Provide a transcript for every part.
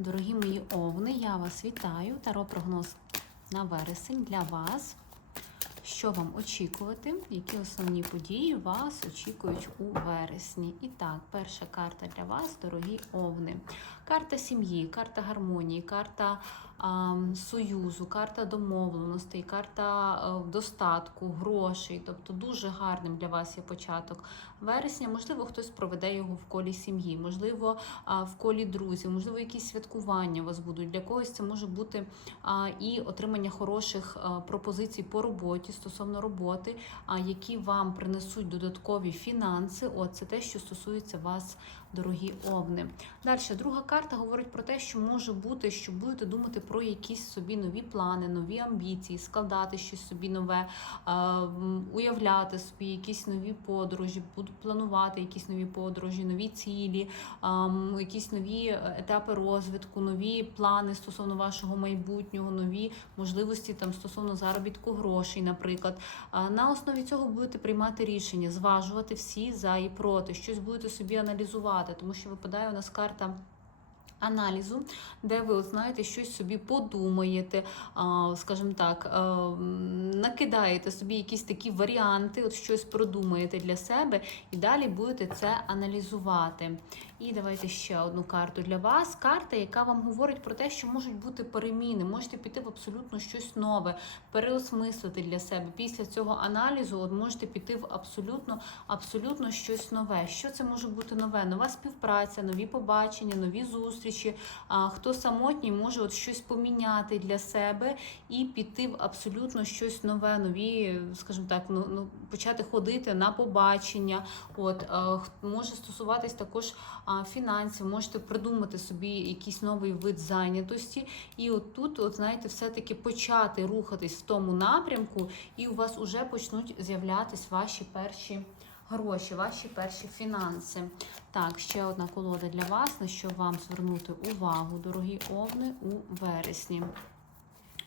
Дорогі мої овни, я вас вітаю. Таро прогноз на вересень для вас. Що вам очікувати? Які основні події вас очікують у вересні? І так, перша карта для вас, дорогі овни. Карта сім'ї, карта гармонії, карта союзу, карта домовленостей, карта достатку, грошей. Тобто дуже гарним для вас є початок вересня. Можливо, хтось проведе його в колі сім'ї, можливо, в колі друзів, можливо, якісь святкування у вас будуть. Для когось це може бути і отримання хороших пропозицій по роботі стосовно роботи, які вам принесуть додаткові фінанси. От це те, що стосується вас, дорогі овни. Далі, друга карта говорить про те, що може бути, що будете думати про якісь собі нові плани, нові амбіції, складати щось собі нове, а, уявляти собі якісь нові подорожі, будуть планувати якісь нові подорожі, нові цілі, а, якісь нові етапи розвитку, нові плани стосовно вашого майбутнього, нові можливості там стосовно заробітку грошей, наприклад. А, На основі цього будете приймати рішення, зважувати всі за і проти, щось будете собі аналізувати, тому що випадає у нас карта. Аналізу, де ви знаєте, щось собі подумаєте, скажімо так, накидаєте собі якісь такі варіанти, от щось продумаєте для себе, і далі будете це аналізувати. І давайте ще одну карту для вас. Карта, яка вам говорить про те, що можуть бути переміни, можете піти в абсолютно щось нове, переосмислити для себе. Після цього аналізу от можете піти в абсолютно, абсолютно щось нове. Що це може бути нове? Нова співпраця, нові побачення, нові зустрічі. А, хто самотній, може от щось поміняти для себе і піти в абсолютно щось нове, нові, скажімо так, ну, ну почати ходити на побачення. От може стосуватись також фінансів, можете придумати собі якийсь новий вид зайнятості. І от тут, от знаєте, все-таки почати рухатись в тому напрямку, і у вас вже почнуть з'являтись ваші перші. Гроші, ваші перші фінанси. Так, ще одна колода для вас, на що вам звернути увагу, дорогі овни, у вересні.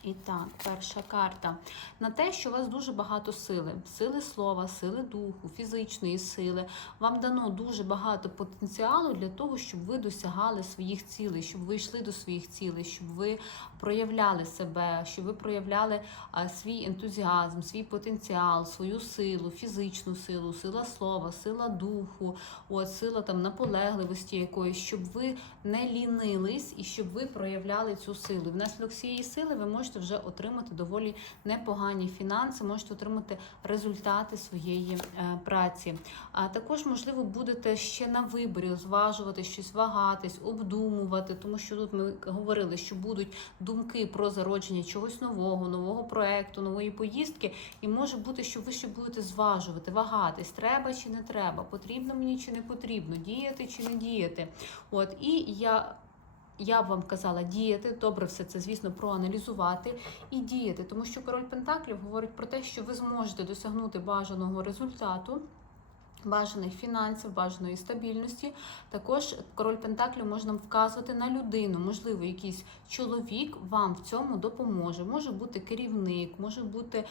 І так, перша карта. На те, що у вас дуже багато сили, сили слова, сили духу, фізичної сили. Вам дано дуже багато потенціалу для того, щоб ви досягали своїх цілей, щоб ви йшли до своїх цілей, щоб ви проявляли себе, щоб ви проявляли свій ентузіазм, свій потенціал, свою силу, фізичну силу, сила слова, сила духу, от сила там наполегливості якоїсь, щоб ви не лінились і щоб ви проявляли цю силу. Внаслідок цієї сили ви можете вже отримати доволі непогані фінанси, можете отримати результати своєї е, праці. А також, можливо, будете ще на виборі зважувати щось, вагатись, обдумувати, тому що тут ми говорили, що будуть думки про зародження чогось нового, нового проекту, нової поїздки, і може бути, що ви ще будете зважувати, вагатись, треба чи не треба, потрібно мені чи не потрібно, діяти чи не діяти. От і я. Я б вам казала діяти, добре все це, звісно, проаналізувати і діяти, тому що король Пентаклів говорить про те, що ви зможете досягнути бажаного результату. Бажаних фінансів, бажаної стабільності. Також король Пентаклів можна вказувати на людину. Можливо, якийсь чоловік вам в цьому допоможе. Може бути керівник, може бути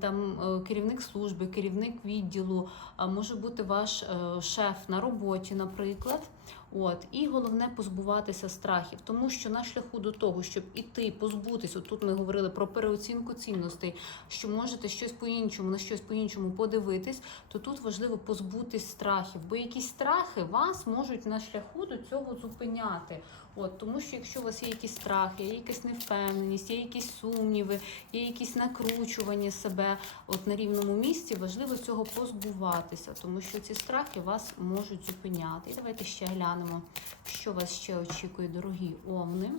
там е, керівник служби, керівник відділу, може бути ваш е, шеф на роботі, наприклад. От і головне позбуватися страхів, тому що на шляху до того, щоб іти, позбутись, от тут ми говорили про переоцінку цінностей, що можете щось по-іншому, на щось по-іншому подивитись, то тут важливо позбутись страхів, бо якісь страхи вас можуть на шляху до цього зупиняти. От тому, що якщо у вас є якісь страхи, є якась невпевненість, є якісь сумніви, є якісь накручування себе от на рівному місці, важливо цього позбуватися, тому що ці страхи вас можуть зупиняти. І давайте ще глянемо, що вас ще очікує, дорогі овни.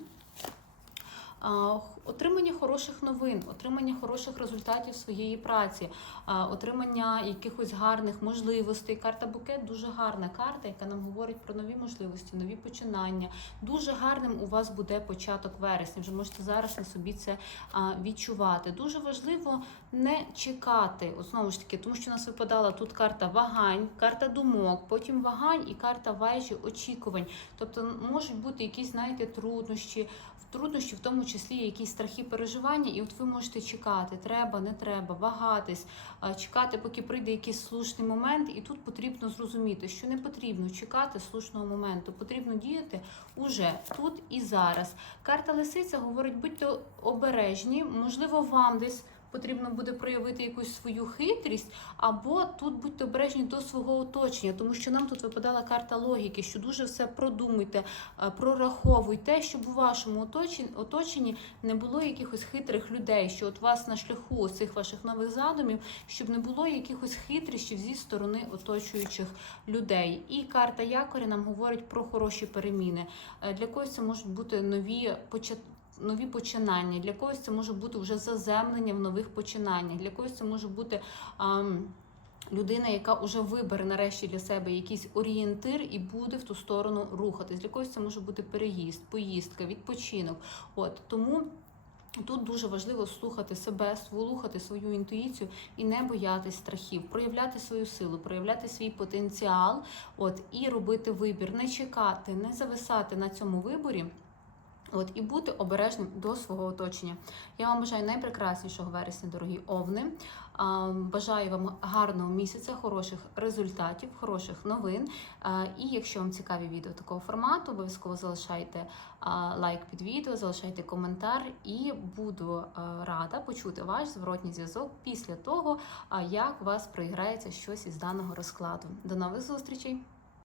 Отримання хороших новин, отримання хороших результатів своєї праці, отримання якихось гарних можливостей. Карта букет дуже гарна карта, яка нам говорить про нові можливості, нові починання. Дуже гарним у вас буде початок вересня. Вже можете зараз на собі це відчувати. Дуже важливо не чекати. От знову ж таки, тому що у нас випадала тут карта вагань, карта думок, потім вагань і карта вежі очікувань. Тобто можуть бути якісь, знаєте, труднощі. Труднощі в тому числі якісь страхи переживання, і от ви можете чекати, треба, не треба, вагатись, чекати, поки прийде якийсь слушний момент. І тут потрібно зрозуміти, що не потрібно чекати слушного моменту, потрібно діяти уже тут і зараз. Карта Лисиця говорить, будьте обережні, можливо, вам десь. Потрібно буде проявити якусь свою хитрість, або тут будьте обережні до свого оточення, тому що нам тут випадала карта логіки, що дуже все продумуйте, е, прораховуйте, щоб у вашому оточенні, не було якихось хитрих людей, що от вас на шляху цих ваших нових задумів, щоб не було якихось хитрощів зі сторони оточуючих людей. І карта якоря нам говорить про хороші переміни. Е, Для когось це можуть бути нові початки нові починання. Для когось це може бути вже заземлення в нових починаннях. Для когось це може бути. ам, Людина, яка вже вибере нарешті для себе якийсь орієнтир і буде в ту сторону рухатись. Для когось це може бути переїзд, поїздка, відпочинок. От тому тут дуже важливо слухати себе, слухати свою інтуїцію і не боятись страхів, проявляти свою силу, проявляти свій потенціал, от і робити вибір, не чекати, не зависати на цьому виборі. От і бути обережним до свого оточення. Я вам бажаю найпрекраснішого вересня, дорогі овни. Бажаю вам гарного місяця, хороших результатів, хороших новин. І якщо вам цікаві відео такого формату, обов'язково залишайте лайк під відео, залишайте коментар, і буду рада почути ваш зворотній зв'язок після того, як у вас проіграється щось із даного розкладу. До нових зустрічей!